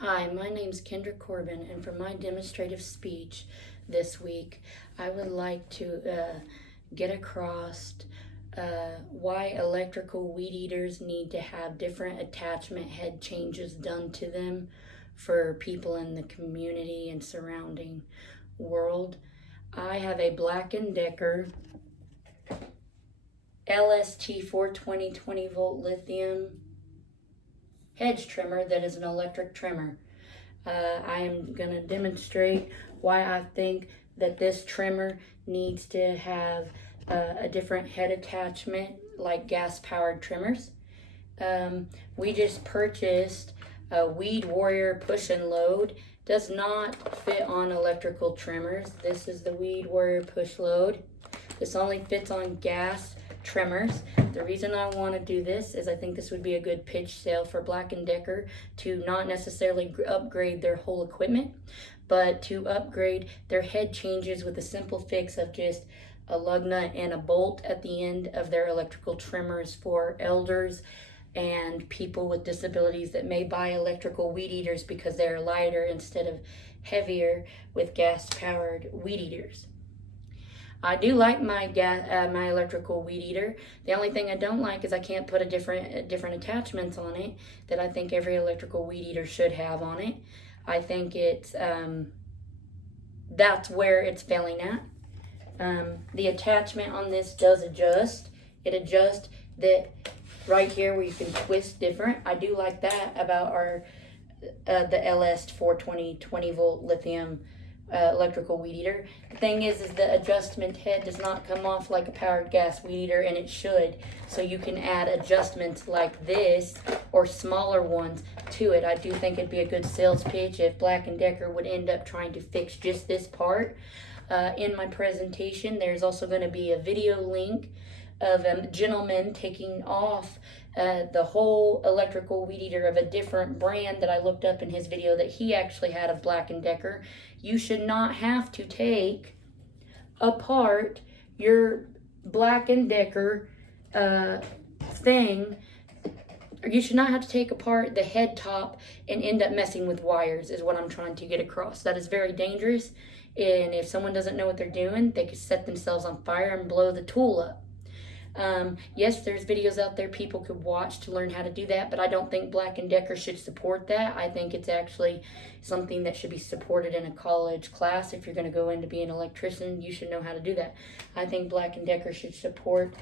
Hi, my name's Kendra Corbin, and for my demonstrative speech this week, I would like to get across why electrical weed eaters need to have different attachment head changes done to them for people in the community and surrounding world. I have a Black & Decker LST 420 20 volt lithium hedge trimmer that is an electric trimmer. I'm going to demonstrate why I think that this trimmer needs to have a different head attachment like gas-powered trimmers. We just purchased a Weed Warrior push and load. Does not fit on electrical trimmers. This is the Weed Warrior push load. This only fits on gas trimmers. The reason I want to do this is I think this would be a good pitch sale for Black & Decker to not necessarily upgrade their whole equipment, but to upgrade their head changes with a simple fix of just a lug nut and a bolt at the end of their electrical trimmers for elders and people with disabilities that may buy electrical weed eaters because they're lighter instead of heavier with gas-powered weed eaters. I do like my my electrical weed eater. The only thing I don't like is I can't put a different attachments on it that I think every electrical weed eater should have on it. I think it's that's where it's failing at. The attachment on this does adjust. It adjusts that right here where you can twist different. I do like that about our the LS 420 20 volt lithium electrical weed eater. The thing is the adjustment head does not come off like a powered gas weed eater, and it should. So you can add adjustments like this or smaller ones to it. I do think it'd be a good sales pitch if Black & Decker would end up trying to fix just this part. In my presentation, there's also going to be a video link of a gentleman taking off the whole electrical weed eater of a different brand that I looked up in his video that he actually had of Black & Decker. You should not have to take apart your Black & Decker thing. You should not have to take apart the head top and end up messing with wires is what I'm trying to get across. That is very dangerous, and if someone doesn't know what they're doing, they could set themselves on fire and blow the tool up. Yes, there's videos out there people could watch to learn how to do that, but I don't think Black & Decker should support that. I think it's actually something that should be supported in a college class. If you're going to go in to be an electrician, you should know how to do that. I think Black & Decker should support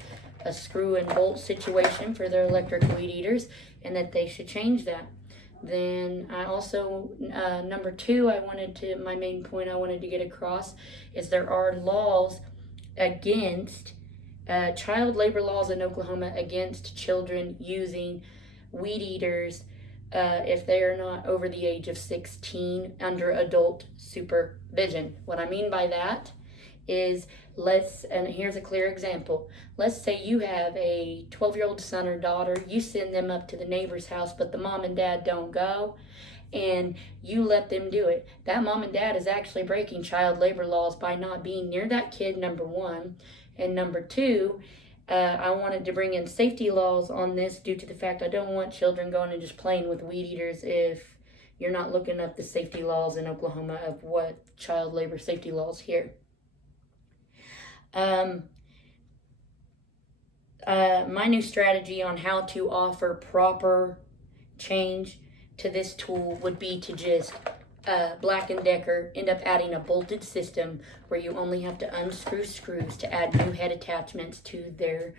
a screw and bolt situation for their electric weed eaters, and that they should change that. Then I also, number two, my main point I wanted to get across is there are laws against child labor laws in Oklahoma against children using weed eaters if they are not over the age of 16 under adult supervision. What I mean by that is and here's a clear example. Let's say you have a 12-year-old son or daughter, you send them up to the neighbor's house, but the mom and dad don't go, and you let them do it. That mom and dad is actually breaking child labor laws by not being near that kid, number one. And number two, I wanted to bring in safety laws on this due to the fact I don't want children going and just playing with weed eaters if you're not looking up the safety laws in Oklahoma of what child labor safety laws here. My new strategy on how to offer proper change to this tool would be to just Black & Decker end up adding a bolted system where you only have to unscrew screws to add new head attachments to their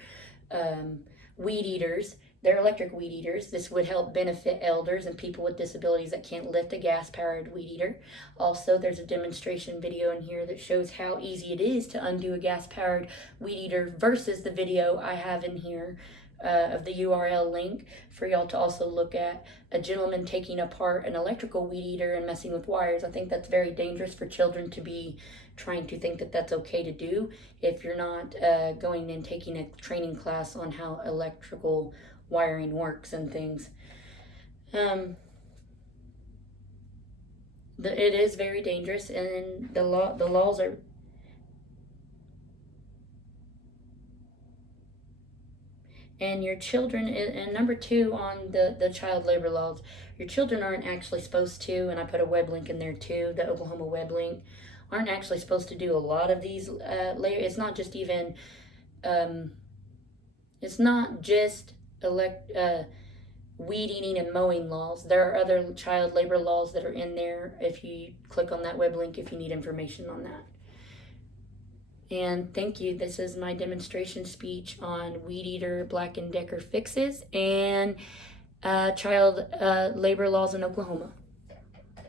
weed eaters, their electric weed eaters. This would help benefit elders and people with disabilities that can't lift a gas-powered weed eater. Also, there's a demonstration video in here that shows how easy it is to undo a gas-powered weed eater versus the video I have in here of the URL link for y'all to also look at a gentleman taking apart an electrical weed eater and messing with wires. I think that's very dangerous for children to be trying to think that that's okay to do if you're not going and taking a training class on how electrical wiring works and things. It is very dangerous, and the laws are And your children, and number 2 on the child labor laws, your children aren't actually supposed to, and I put a web link in there too, the Oklahoma web link, aren't actually supposed to do a lot of these it's not just even it's not just weed eating and mowing laws. There are other child labor laws that are in there if you click on that web link if you need information on that. And thank you. This is my demonstration speech on Weed Eater Black & Decker fixes and child labor laws in Oklahoma.